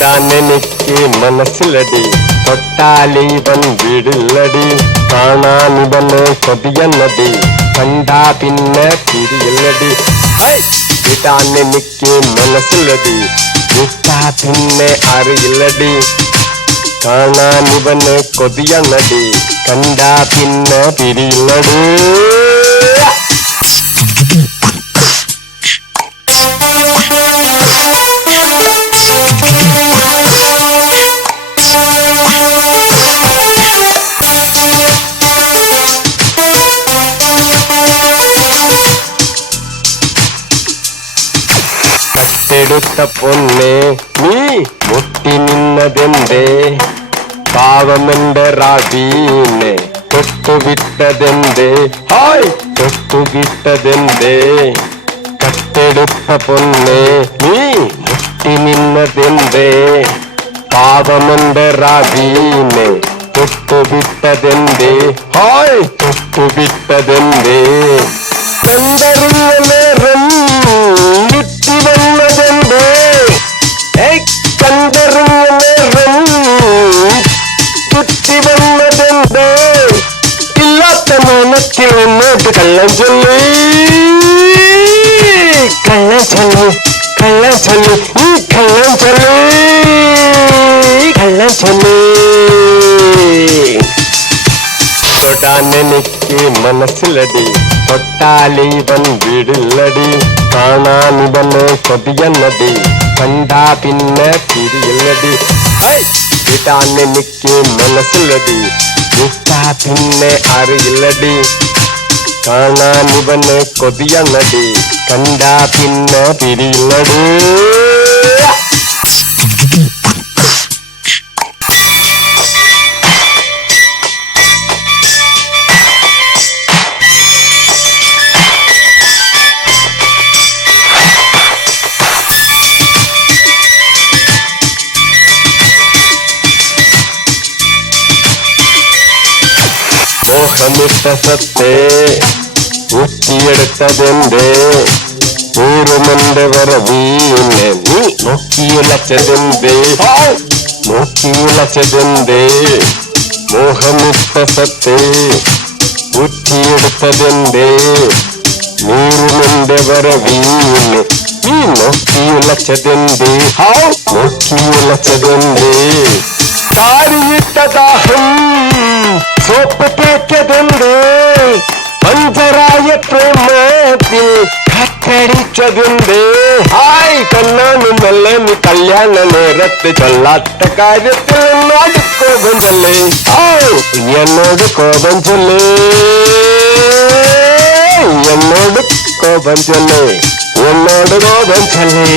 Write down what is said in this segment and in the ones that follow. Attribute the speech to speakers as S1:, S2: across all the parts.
S1: തൊടാനെനിക്ക് മനസ്സിലടി. തൊട്ടാലിവൻ വീടില്ലടി. കാണാനിവന് കൊതിയെന്നടി. കണ്ടാ പിന്നെ തിരിയില്ലടി ഇതാ എനിക്ക് മനസ്സിലടി. വിട്ടാ പിന്നെ അറിയില്ലടി. കാണാനിവന് കൊതിയെന്നടി. കണ്ടാ പിന്നെ തിരിയില്ലടി കട്ടെടുത്ത പൊന്നെ നീ മുട്ടി നിന്നതെന്തേ? പാവമെന്റെ റാബീനെ തൊട്ടുവിട്ടതെന്തേ? ഹായ് തൊട്ടുവിട്ടതെന്തേ? കത്തെടുത്ത പൊന്നെ നീ മുട്ടി നിന്നതെന്തേ? പാവമെന്റെ റാബീനെ തൊട്ടുവിട്ടതെന്തേ? ഹായ് തൊട്ടുവിട്ടതെന്തേ? എന്നോട്ട് കള്ളം ചൊല്ലി. കള്ളം ചൊല്ലി. കള്ളം ചൊല്ലി. ഈ കള്ളം ചൊല്ലി. കള്ളം ചൊല്ലി തൊടാനെനിക്ക് മനസ്സിലടി തൊട്ടാലിവൻ വീടില്ലടി. കാണാനിവന് കൊതിയെന്നടി. കണ്ടാ പിന്നെ തിരിയില്ലടി ഹൈ! വിടാനെനിക്ക് മനസ്സിലടി. വിട്ടാ പിന്നെ അറിയില്ലടി. കാണാനിവന് കൊതിയണ്ണടി കണ്ടാ പിന്നെ തിരിയില്ലടി മോഹമിട്ട സത്തേ ഊറ്റിയെടുത്തതെന്തേ ഊറുമെന്റെ വരവീനെ നീ നോക്കിയുലച്ചതെന്തേ? നോക്കിയുലച്ചതെന്തേ? മോഹമിട്ട സത്തേ ഊറ്റിയെടുത്തതെന്തേ? നൂറുമെന്റെ വരവീനെ നീ നോക്കിയുലച്ചതെന്തേ? നോക്കിയുലച്ചതെന്തേ? തേക്കതെന്തേ പഞ്ചറായ പ്രേമത്തിൽ കട്ടടിച്ചതെന്തേ ഹായ് കണ്ണാണ് നല്ല നീ കല്യാണ നേരത്ത് ചൊല്ലാത്ത കാര്യത്തിൽ എന്നോട് കോപം ചൊല്ലേ ഓ എന്നോട് കോപം ചൊല്ലേ എന്നോട് കോപം ചൊല്ലേ എന്നോട് കോപം ചൊല്ലേ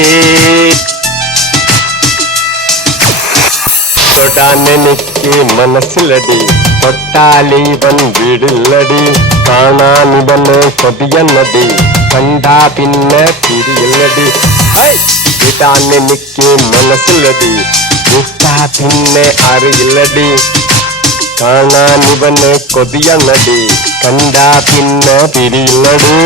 S1: തൊടാനെനിക്ക് മനസ്സിലടി തൊട്ടാലിവൻ വീടില്ലടി കാണാനിവന് കൊതിയെന്നടി കണ്ടാ പിന്നെ തിരിയില്ലടി ഹൈ! വിടാനെനിക്ക് മനസ്സിലടി വിട്ടാ പിന്നെ അറിയില്ലടി കാണാനിവന് കൊതിയെന്നടി കണ്ടാ പിന്നെ തിരിയില്ലടി